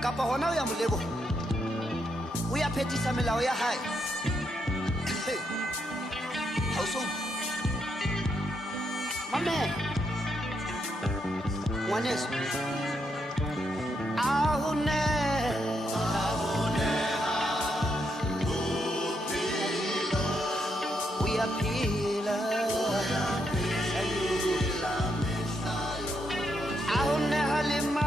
Kapa hona ya molebo o ya phethisa melao ya hae ha o so mame ngwaneso ahone we are pila ahone halima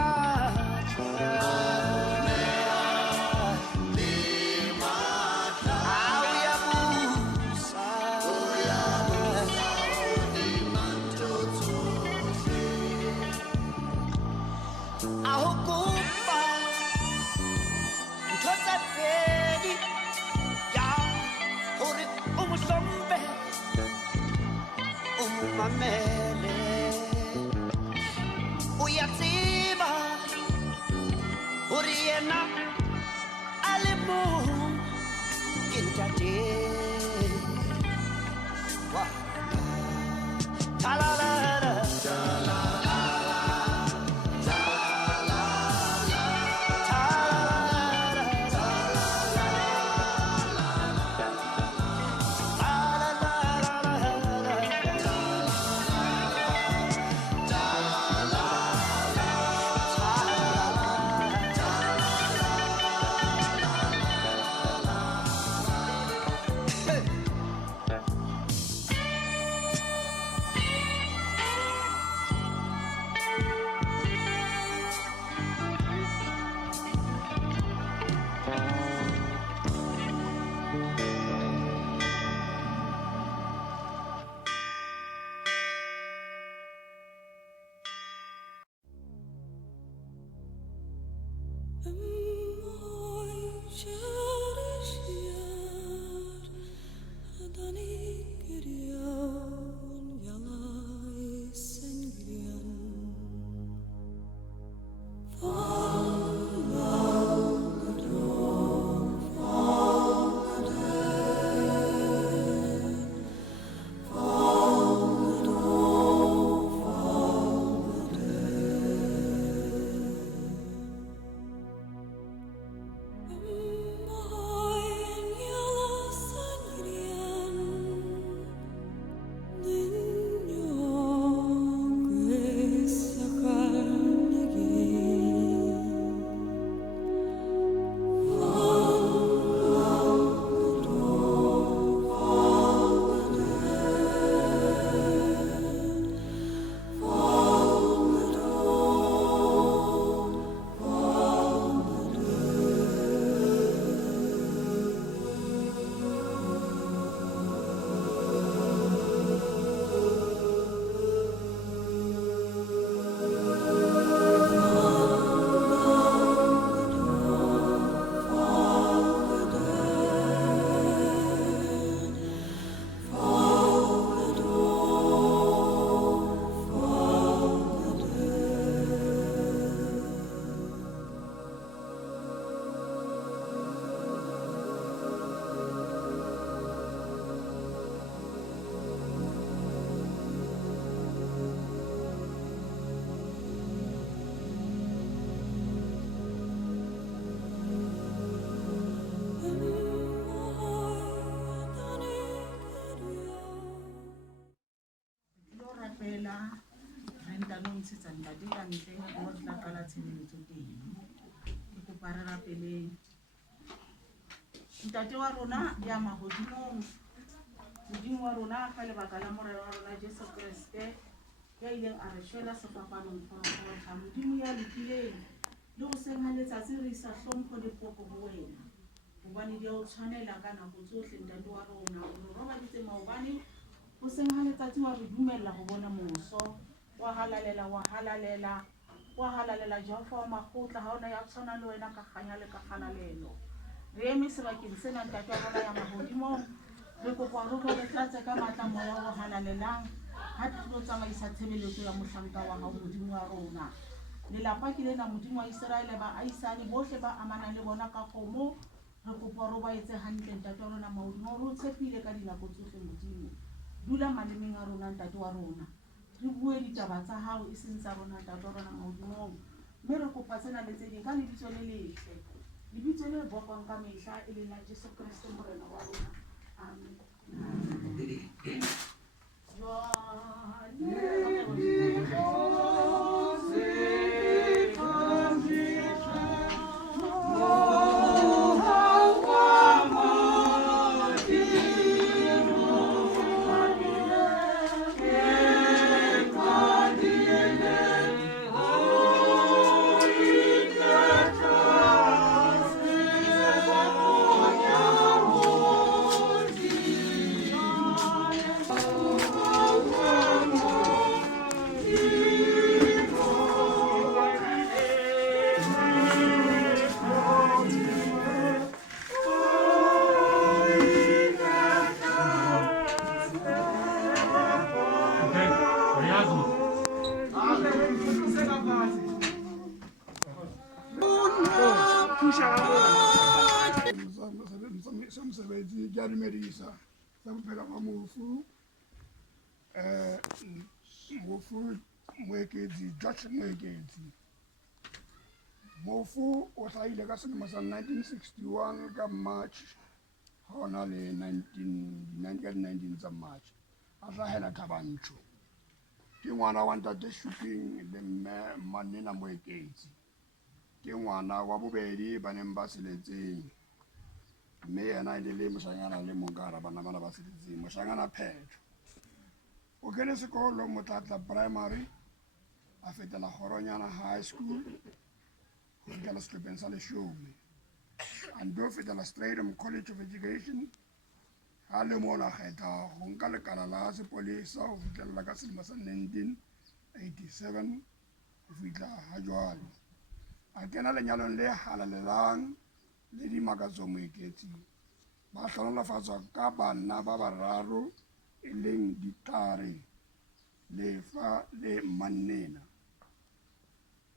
mamele uyatsiba uriena alemu kintate wa talalala Oh. ntshetsa ntate ka ntle mo tla qala tshebeletso teng. Ke kopa re rapeleng ntate wa rona ya mahodimong, Modimo wa rona ka lebaka la morena wa rona Jesu Kriste ya ileng a re shwela sefapanong fa Modimo ya lokileng le go senga letsatsi re isa hlompho le poko ho wena hobane di o tshwanela ka nako tsohle ntate wa rona o roba ditse maobane go senga letsatsi wa re dumella go bona moso wa halalela Jehova wa makgotla ha ona ya tshwana le wena ka kganya le ka kgalalelo. Re eme sebakeng sena ntate wa rona ya mahodimong, re kopa re re tlatse ka matla moya o halalelang ha re tlo tsamaisa tshebeletso ya mohlanka wa hao Modimo wa rona. Lelapa ke lena Modimo wa Israele ba aisane bohle ba amanang le bona ka kgomo, re kopa re ba etse hantle ntate wa rona mahodimo re o tshepile ka dinako tsohle Modimo. Dula malemeng a rona ntate wa rona, re bue ditaba tsa hao e seng tsa rona ntate wa rona mahodimong. Mme re kopa tsena le tse ding ka lebitso le letle, lebitso le bokwang ka mehla e leng la Jesu Kriste morena wa rona. Amen. Mosebetsi ke a dumedisa sa bophelo ba mofu Moeketsi George Moeketsi. Mofu o hlahile ka selemo sa 1961 ka March hona le 19 tsa March a hlahela Thabanchu. Ke ngwana wa ntate Shuping le mme Manena Moeketsi. Ke ngwana wa bobedi ba neng ba seletseng, mme yena e le moshanyana le monkara bana ba seletseng moshanyana Phetho. O kene sekolo Motlatla Primary, a fetela Kgoronyana High School ho fihlela sehlopheng sa 10, a ndo fetela Strydom College of Education ha le mona a kgetha ho nka lekala la sepolesa ho fihlela ka selemo sa 1987 ho fihla ha jwale. A kena lenyalong le halalelang le Dimakatso Moeketsi ba hlohonolofatswa ka bana ba bararo e leng Ditlhare, Lefa le Mannena.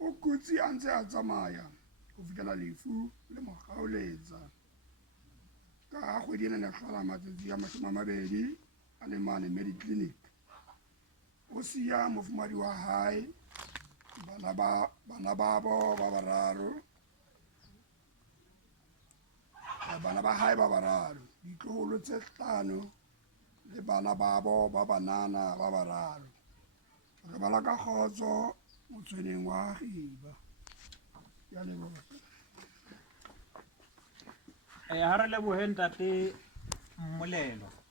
O kutsi a ntse a tsamaya ho fihlela lefu le mo kgaoletsa ka kgwedi ena ne hlola matsatsi a 20 a le mane Mediclinic. O siya mofumahadi wa hae, bana babo ba bararo, bana ba hae ba bararo, ditloholo tse 5 le bana babo ba banana ba bararo. Re bala ka kgotso motsweleng wa Khiba. Ya leboha. Ha re lebohe ntate Molelo.